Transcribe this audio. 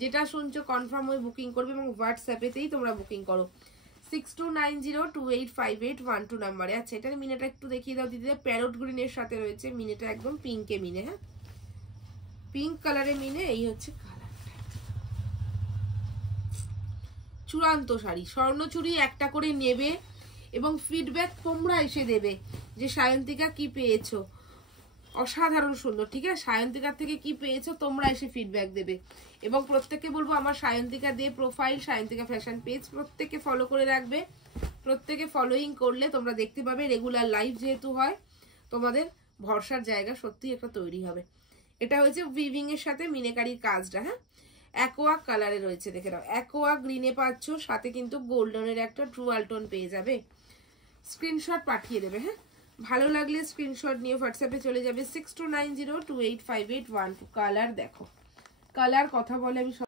যেটা শুনছো কনফার্ম হয়ে বুকিং করবে এবং হোয়াটসঅ্যাপেতেই তোমরা বুকিং করো 6290285812 নাম্বারে। আচ্ছা এটার মিনেটা একটু দেখিয়ে দাও দিদিদের। প্যারট গ্রিনের সাথে রয়েছে মিনেটা, একদম পিঙ্কে মিনে, হ্যাঁ পিঙ্ক কালারে মিনে। এই হচ্ছে কালারটা, চূড়ান্ত শাড়ি। স্বর্ণচুরি একটা করে নেবে এবং ফিডব্যাক তোমরা এসে দেবে যে সায়ন্তিকা কি পেয়েছো, অসাধারণ সুন্দর, ঠিক আছে? সায়ন্তিকার থেকে কি পেয়েছো তোমরা এসে ফিডব্যাক দেবে। এবং প্রত্যেককে বলবো আমার সায়ন্তিকা দে প্রোফাইল, সায়ন্তিকা ফ্যাশন পেজ প্রত্যেকে ফলো করে রাখবে। প্রত্যেকে ফলোইং করলে তোমরা দেখতে পাবে রেগুলার লাইভ যেহেতু হয়, তোমাদের ভরসার জায়গা সত্যি একটা তৈরি হবে। এটা হচ্ছে উইভিং এর সাথে মিনেকারির কাজটা, হ্যাঁ অ্যাকোয়া কালারে রয়েছে, দেখে নাও অ্যাকোয়া গ্রিনে পাচ্ছ, সাথে কিন্তু গোল্ডেনের একটা ট্রু আলটন পেয়ে যাবে। স্ক্রিনশট পাঠিয়ে দেবে, হ্যাঁ ভালো লাগলে স্ক্রিনশট নিয়ে হোয়াটসঅ্যাপে চলে যাবে 6290285812। কালার দেখো, কালার কথা বলে আমি